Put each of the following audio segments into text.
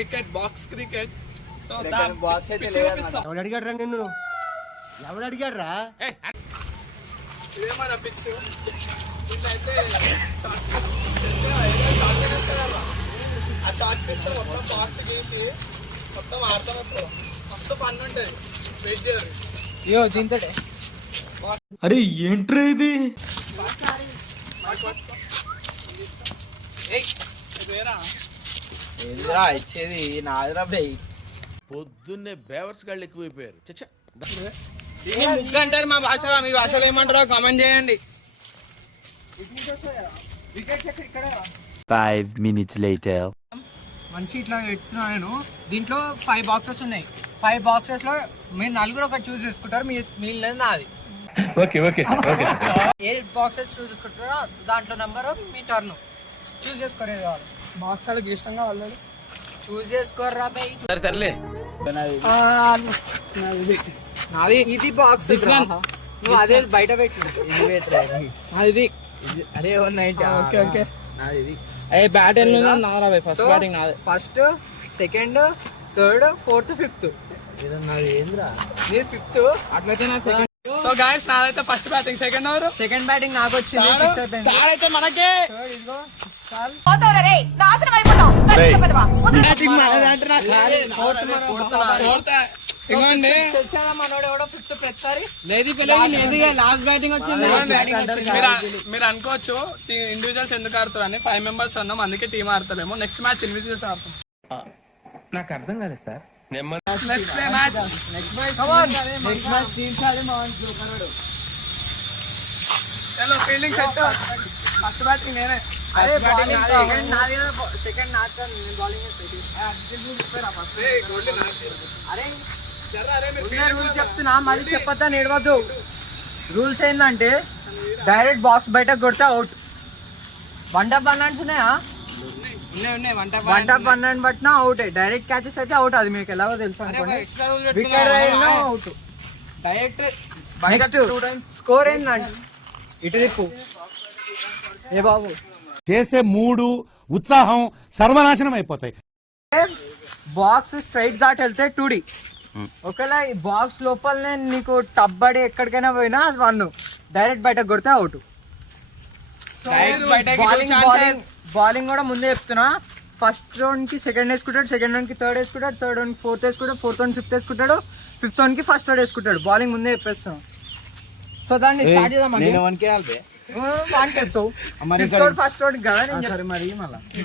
Cricket box cricket. So box అయితే ఎవడు అడిగాడు నిన్ను? ఎవడు అడిగాడు రా? ఇదేమన్నా పిచ్ అయితే ఆ చాట్ పిచ్ మొత్తం బాక్స్ గీసి మొత్తం ఆడతాం. ఇప్పుడు మస్తు ఫన్ ఉంటుంది. వెయిట్ చేయాలి. అయ్యో దీంతోటే. అరే ఏంట్రా ఇది? ఏంద్రా ఇచ్చేది నాదిరా బ్రే. పొద్దున్నే బేవర్స్ గాళ్ళు ఎక్కువైపోయారు. ముగ్గు అంటారు మా భాషలో, మీ భాషలో ఏమంటారో కామెంట్ చేయండి. 5 minutes later. మంచి ఇట్లా పెడుతున్నా నేను. దీంట్లో 5 బాక్సెస్ ఉన్నాయి. 5 బాక్సెస్ లో మీరు నలుగురు ఒకటి చూస్ చేసుకుంటారు, మిగిలినది నాది. ఏ బాక్సెస్ చూస్ చేసుకుంటారో దాంట్లో నెంబర్ మీ టర్న్ చూస్ చేసుకోలేదు. వాళ్ళు బాక్స్ చాలా ఇష్టంగా వాళ్ళు చూస్ చేసుకోర్రా బై. సర్లే నాది ఇది బాక్స్. నువ్వు అదే బయట పెట్టి అది. అరే 190. Okay okay. నాది అదే బ్యాట్ నారా ఫస్ట్ బ్యాటింగ్ నాది. First, second, third, fourth, fifth. ఏంద్రా నీ ఫిఫ్త్ అట్లయితే నా సెకండ్. సో గైస్ నాదైతే ఫస్ట్ బ్యాటింగ్. సెకండ్ బ్యాటింగ్ నాకు వచ్చింది. అయితే మనకే మనోడు ఎవడో ఫిఫ్త్ ప్రతిసారి లేదు లాస్ట్ బ్యాటింగ్ వచ్చింది. మీరు అనుకోవచ్చు ఇండివిజువల్స్ ఎందుకు ఆడుతారు అని. 5 మెంబర్స్ ఉన్నాం, అందుకే టీం ఆడతలేము. నెక్స్ట్ మ్యాచ్ ఇండివిజువల్స్ ఆడతాం. నాకు అర్థం కాలేదు సార్. Next play match. చలో ఫీల్డింగ్ సెట్. ఫస్ట్ బ్యాటింగ్ నేనే. చెప్తున్నా మళ్ళీ చెప్పొద్దా నేడవద్దు. రూల్స్ ఏంటంటే డైరెక్ట్ బాక్స్ బయట కొడితే అవుట్. 1 టప్ 1 ఉన్నాయా? 1 టప్ 1 పట్టినా అవుట్. డైరెక్ట్ క్యాచెస్ అయితే అవుట్. అది మీకు ఎలాగో తెలుసు అనుకోండి. వికెట్ రైడ్లో అవుట్. డైరెక్ట్ నెక్స్ట్ స్కోర్ ఏంటంటే ఇటు తిప్పు. ఏ బాబు చేసే మూడు ఉత్సాహం సర్వనాశనం అయిపోతాయి. బాక్స్ స్ట్రైట్ దాటి వెళ్తే 2D. ఒకవేళ ఈ బాక్స్ లోపలనే నీకు టబ్బడి ఎక్కడికైనా పోయినా అది 1. డైరెక్ట్ బయటకు కొడితే అవుట్. బౌలింగ్ కూడా ముందే చెప్తున్నా. ఫస్ట్ రౌండ్ కి సెకండ్ వేసుకుంటాడు, సెకండ్ రౌండ్ కి థర్డ్ వేసుకుంటాడు, థర్డ్ రౌండ్ కి ఫోర్త్ వేసుకుంటాడు, ఫోర్త్ రౌండ్ ఫిఫ్త్ వేసుకుంటాడు, ఫిఫ్త్ రౌండ్ కి ఫస్ట్ రౌండ్ వేసుకుంటాడు. బౌలింగ్ ముందే చెప్పేస్తాం. సో దాన్ని స్టార్ట్ చేద్దాం. ఫస్ట్ రౌండ్ కదా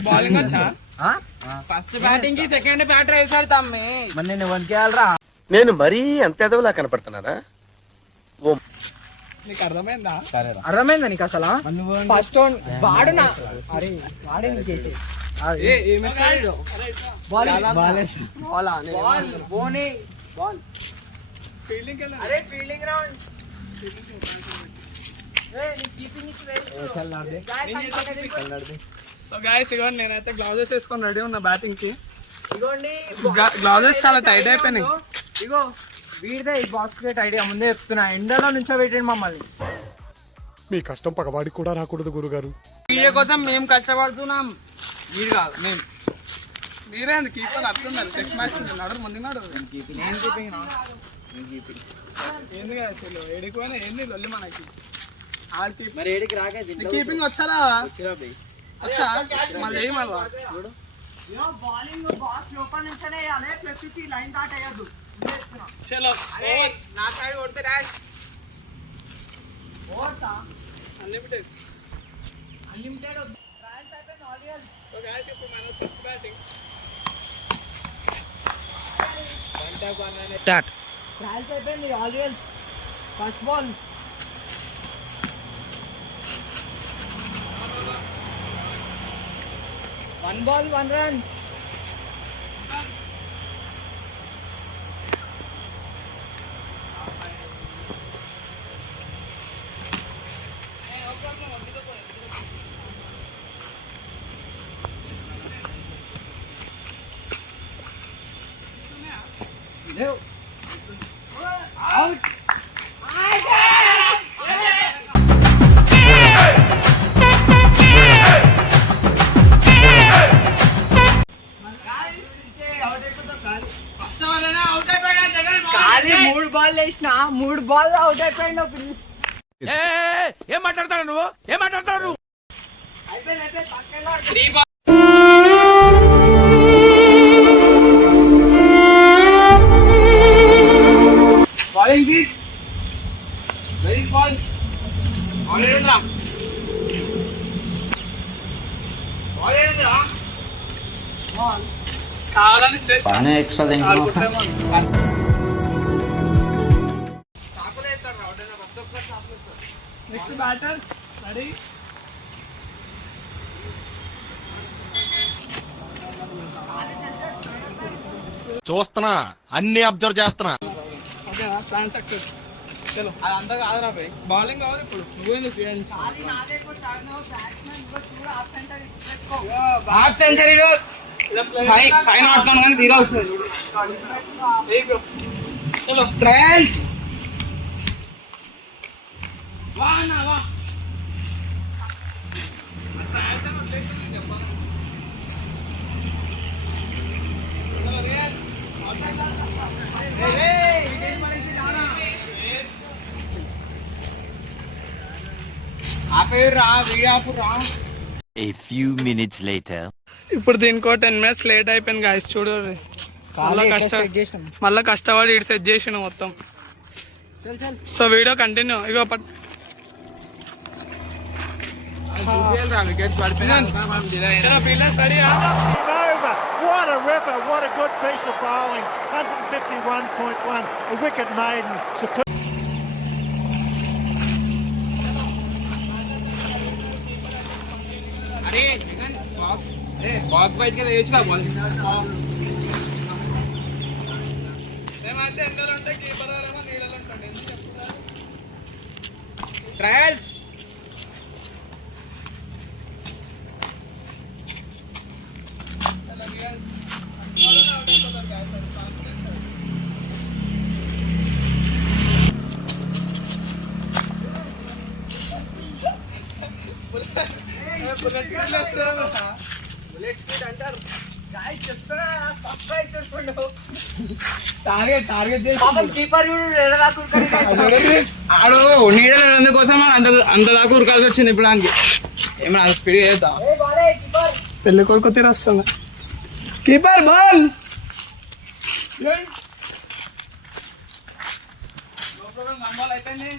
బౌలింగ్ వచ్చా? ఫస్ట్ బ్యాటింగ్ కి సెకండ్ బ్యాటర్ వేసాడు. మరి నేను 1 కేయాలరా? నేను మరీ అంత ఎదవలా కనపడుతున్నానా? నీకు అర్థమైందా? అర్థమైందా నీకు అసలు? ఫస్ట్ రౌండ్ వాడు నా అరే వాడే నీకేసి ఫీల్డింగ్ రౌండ్. సో గైస్ ఇగోండి నేనైతే గ్లౌజెస్ వేసుకొని రెడీ ఉన్నా బ్యాటింగ్ కి. గ్లౌజెస్ చాలా టైట్ అయిపోయినాయి. ఇగో వీడిదే ఈ బాక్స్ గేట్ ఐడియా ముందే చెప్తున్నా. ఎండలో నుంచో పెట్టండి మమ్మల్ని. మీ కష్టం పగవాడికి కూడా రాకూడదు గురుగారు. వీడియో కోసం మేము కష్టపడుతున్నాం, వీడు కాదు మేము. మీరే కీపర్ అట్లున్నారు. టెస్ట్ మ్యాచ్ నడు ముందున్నాడు. ఏంది అసలు ఏడిపోయినా ఏంది లొల్లి మనకి. మరి ఏడికి రాకే కీపింగ్ వచ్చారా? వచ్చా మళ్ళీ ఏం మళ్ళా బౌలింగ్ బాక్స్ లోపల నుంచే వేయాలి. ప్లస్ లైన్ దాటేయద్దు. చలో నా సైడ్ కొడితే డాష్ ఓవర్సా అన్లిమిటెడ్ ట్రయల్స్ అయిపోయింది. ఆడియన్స్ సో గైస్ ఇప్పుడు మన ఫస్ట్ బ్యాటింగ్ స్టార్ట్. ట్రయల్స్ అయిపోయింది. Audience first ball. One ball, 1 run. Out. 3 ball వేసిన 3 బాల్ అవుట్ అయిపోయింది. ఏం మాట్లాడతాడు నువ్వు Bowling beat. Very fun. Bowling కావాలని బాగానే ఎక్స్ట్రా నెక్స్ట్ బ్యాటర్ రెడీ. చూస్తున్నా, అన్ని అబ్జర్వ్ చేస్తున్నా. ఓకేనా, ప్లాన్ సక్సెస్. చలో అదంతా కాదురా భయ్, బౌలింగ్ కావాలి ఇప్పుడు. నువ్వేందుకు హాఫ్ సెంచరీలో పైన ఆడుతున్నాను కానీ తీరా వస్తుంది. చలో ట్రయల్స్. వా అన్న వా. ట్రయల్స్ అని వచ్చేసింది చెప్పాలి. చలో రియల్స్. ఆపేరా వీడియో ఆపురా. A few minutes later. ఇప్పుడు దీనికో 10 minutes లేట్ అయిపోయింది గాయస్. చూడు మళ్ళీ కష్టపడి ఇటు సెట్ చేసిన మొత్తం. So video continue. ఇగో చలో fielders ready. What a ripper, what a good piece of bowling. 151.1, a wicket maiden. Box బయటకి వేయచ్చుగా బాల్. ఏమంటే ఎందరూ అంటే కీపర్ వాళ్ళేమో నీడలు ఉంటాడు. ట్రయల్స్. ఆడు నీడల కోసం అంత దాకా ఉరకాల్సి వచ్చింది ఇప్పుడు దానికి. ఏమన్నా స్పీడ్ చేద్దా పెళ్లి కొడుకు తీరు వస్తుంది. Keeper ball. అయిపోయింది.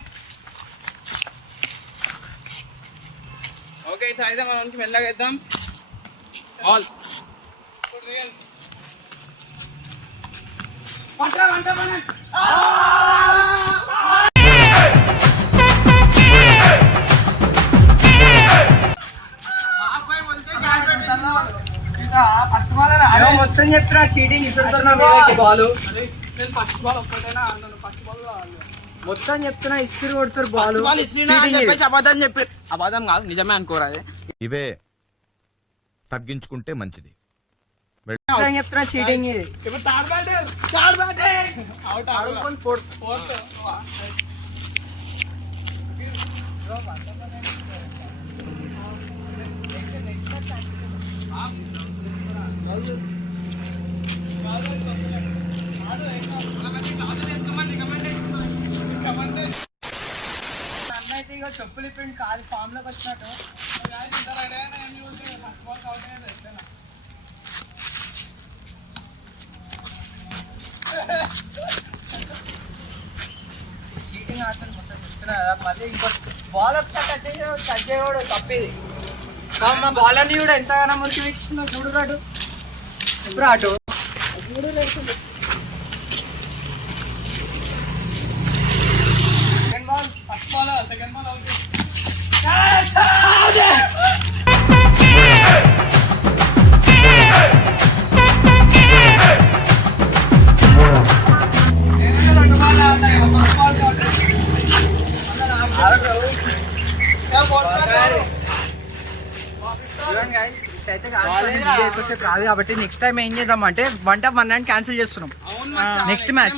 ఓకే అయితే అయితే మనం మెల్లగా వేద్దాం. ఆల్ మొత్తం చెప్తున్నా చీటింగ్ ఇస్తున్నా బాల్. నేను ఫస్ట్ బాల్ ఒక్కటైనా ఆడినాను. ఫస్ట్ బాల్ మొత్తం చెప్తున్నా ఇసురు కొడుతారు బాల్. అబద్ధం చెప్పి అబద్ధం కాదు నిజమే అనుకోరా. ఇవే తగ్గించుకుంటే మంచిది. చెప్తున్నా చీటింగ్. ఇప్పుడు థర్డ్ బ్యాటింగ్ అవుట్ ఆడుకొని ఫోర్త్. అన్నైతే ఇక చెప్పులు ఇప్పుడు కాదు ఫామ్ లోకి వచ్చినట్టు. చీటింగ్ ఆడుతుంది మొత్తం చెప్తున్నా కదా. మళ్ళీ ఇంకో బాల్ ఒకసారి టచ్ చేయకూడదు తప్పేది. మా బాల్ అన్ని కూడా ఎంతగానో ముందు ఇస్తున్నావు చూడు రాడు. ఇప్పుడు అటు చూడు rate. Second ball first ball second ball out. రాదు కాబట్టి నెక్స్ట్ టైం ఏం చేద్దాం అంటే 1-1 క్యాన్సిల్ చేస్తున్నాం. నెక్స్ట్ మ్యాచ్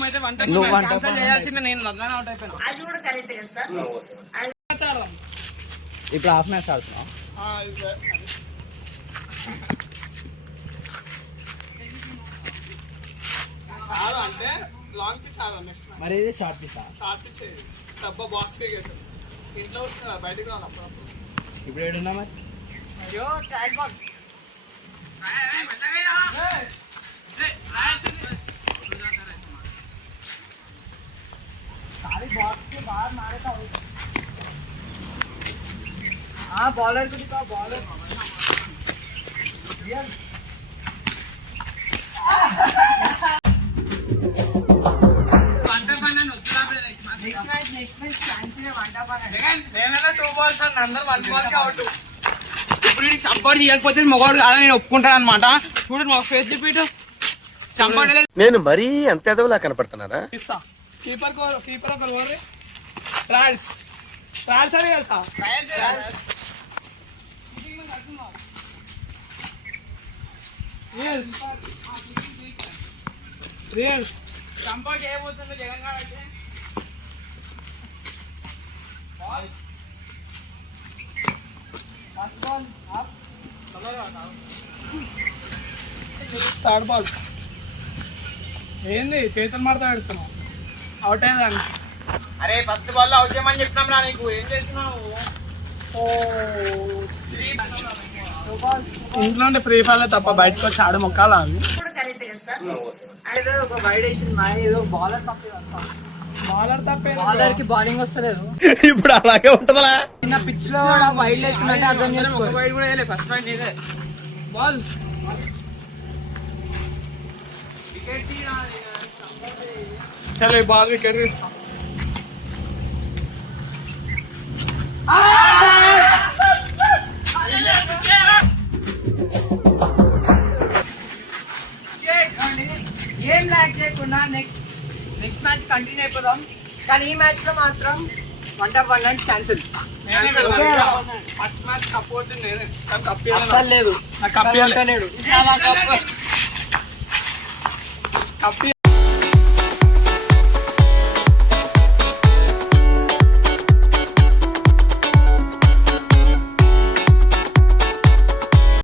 ఇప్పుడు హాఫ్ మ్యాచ్ ఆడుతున్నాం. అంటే లాంగ్ పిచ్ ఆడాలి నెక్స్ట్ మరి ఇది షార్ట్ పిచ్ షార్ట్ పిచ్ డబ్బా బాక్స్ క్రికెట్ ఇంట్లో వస్తున్నా బయటకు రావాలి అప్పుడప్పుడు ఇప్పుడు ఏడున్నా మరి అయ్యో ట్రైల్ బాల్ बॉलर को दिखाओ बॉलर నేనైనా 2 balls అని అందరూ 1 ball కి అవుట్ ఇప్పుడు ఇది సపోర్ట్ చేయకపోతే మొగోడు కాదని నేను ఒప్పుకుంటాను అనమాట చూడు మా ఫేస్ చూపిటు చంపడలేదు నేను మరీ అంత ఎదవలా కనపడుతున్నారా? ఇస్తా కీపర్ ఒకరు ఓర్రి ట్రయల్స్ అని తెలుసా రియల్స్ కంపోర్ట్ చేయబోతుంది జగన్ గారు అయితే థర్డ్ బాల్ ఏంది చేతులు మాడతా పెడుతున్నావు అవుట్ అయ్యేదాన్ని అరే ఫస్ట్ బాల్ అవుట్ చేయమని చెప్పినాం రా నీకు ఏం చేస్తున్నావు ఇంట్లో ఉంటే ఫ్రీ ఫైర్ తప్ప బయటకు వచ్చి ఆడ మొక్కాల ఒక వైడ్ వేసింది మా ఏదో బౌలర్ తప్పే బౌలర్ కి బౌలింగ్ వస్తలేదు ఇప్పుడు అలాగే ఉంటదా? చిన్న పిచ్ లో వైడ్ వేసిందంటే అర్థం చేసుకో వైడ్ కూడా వేయలే ఫస్ట్ వైడ్ నీదే బాల్ చలో బాల్ వికెట్ తీస్తాం ఏం ల్యాక్ చేయకుండా నెక్స్ట్ మ్యాచ్ కంటిన్యూ అయిపోదాం కానీ ఈ మ్యాచ్ లో మాత్రం 1 runs cancel first match cup నేనే అస్సలు లేదు కప్ లేడు కప్